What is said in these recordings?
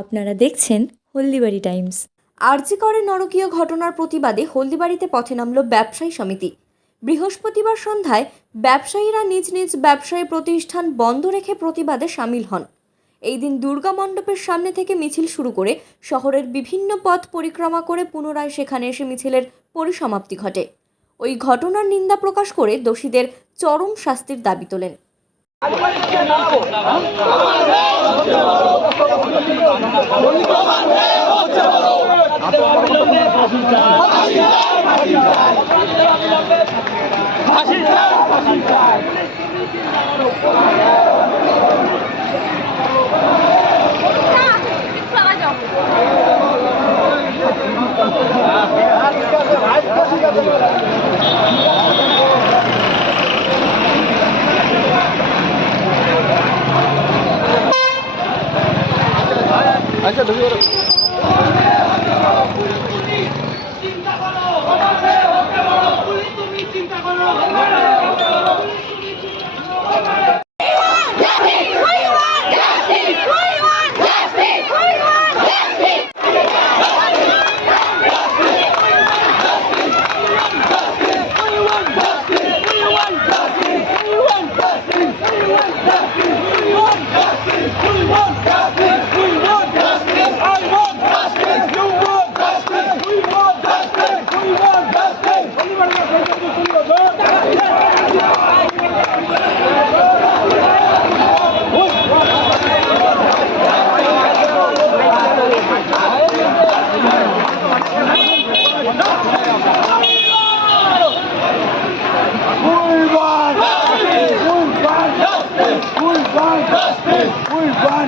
আপনারা দেখছেন হলদিবাড়ি টাইমস। আরজিকরের নরকীয় ঘটনার প্রতিবাদে হলদিবাড়িতে পথে নামল ব্যবসায়ী সমিতি। বৃহস্পতিবার সন্ধ্যায় ব্যবসায়ীরা নিজ নিজ ব্যবসায়ী প্রতিষ্ঠান বন্ধ রেখে প্রতিবাদে সামিল হন। এই দিন দুর্গা মণ্ডপের সামনে থেকে মিছিল শুরু করে শহরের বিভিন্ন পথ পরিক্রমা করে পুনরায় সেখানে এসে মিছিলের পরিসমাপ্তি ঘটে। ওই ঘটনার নিন্দা প্রকাশ করে দোষীদের চরম শাস্তির দাবি তোলেন। अच्छा तो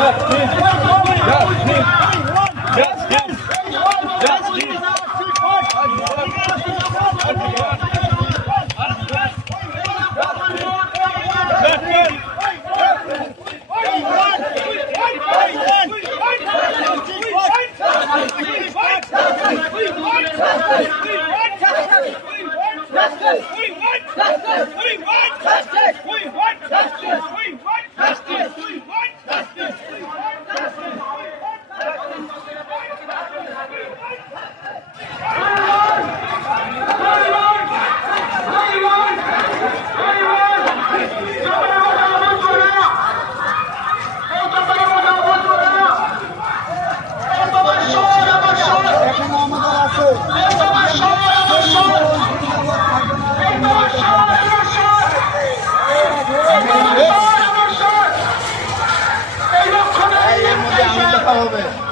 Hey! homem.